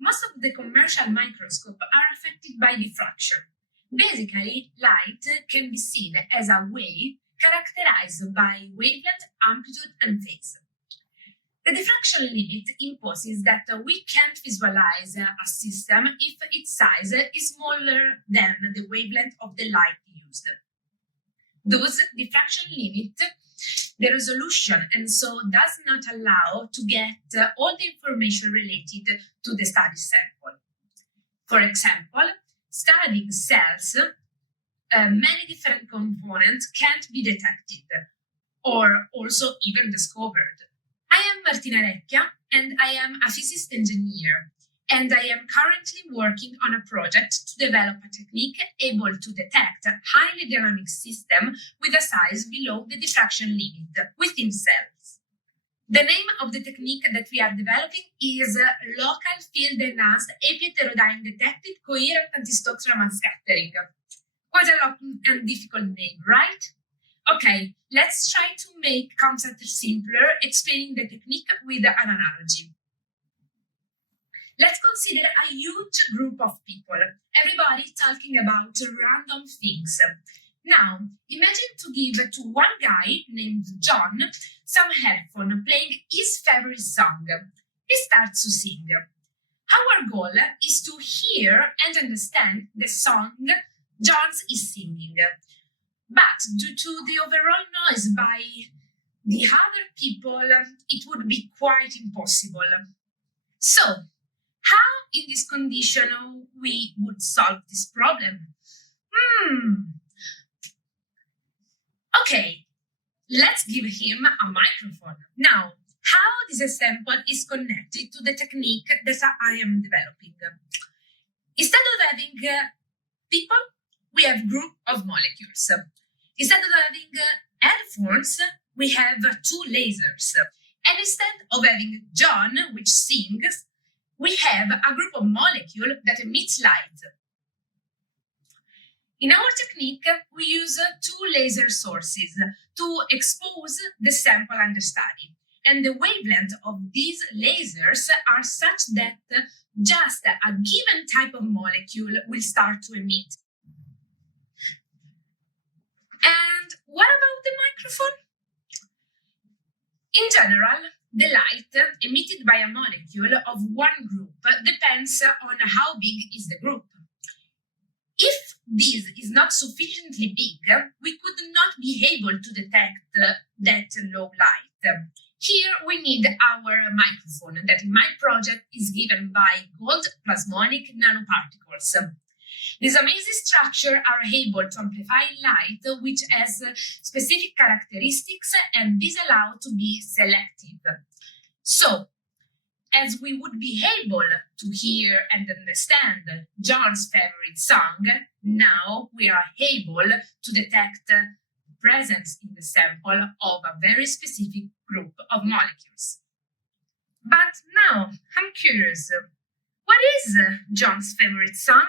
most of the commercial microscopes are affected by diffraction. Basically, light can be seen as a wave characterized by wavelength, amplitude, and phase. The diffraction limit imposes that we can't visualize a system if its size is smaller than the wavelength of the light used. Thus, diffraction limit the resolution and so does not allow to get all the information related to the study sample. For example, studying cells, many different components can't be detected or also even discovered. I am Martina Recchia and I am a physicist engineer, and I am currently working on a project to develop a technique able to detect a highly dynamic system with a size below the diffraction limit within cells. The name of the technique that we are developing is Local Field Enhanced Epi-heterodyne Detected Coherent Anti-Stokes Raman Scattering. Quite a long and difficult name, right? Okay, let's try to make concept simpler, explaining the technique with an analogy. Let's consider a huge group of people, everybody talking about random things. Now, imagine to give to one guy named John some headphone playing his favorite song. He starts to sing. Our goal is to hear and understand the song John is singing. But due to the overall noise by the other people, it would be quite impossible. So, how in this condition we would solve this problem? Okay, let's give him a microphone. Now, how this sample is connected to the technique that I am developing? Instead of having people, we have group of molecules. Instead of having headphones, we have two lasers. And instead of having John, which sings, we have a group of molecules that emits light. In our technique, we use two laser sources to expose the sample under study. And the wavelength of these lasers are such that just a given type of molecule will start to emit. And what about the microphone? In general, the light emitted by a molecule of one group depends on how big is the group. If this is not sufficiently big, we could not be able to detect that low light. Here we need our microphone that in my project is given by gold plasmonic nanoparticles. These amazing structures are able to amplify light which has specific characteristics, and these allow to be selective. So, as we would be able to hear and understand John's favorite song, now we are able to detect presence in the sample of a very specific group of molecules. But now, I'm curious, what is John's favorite song?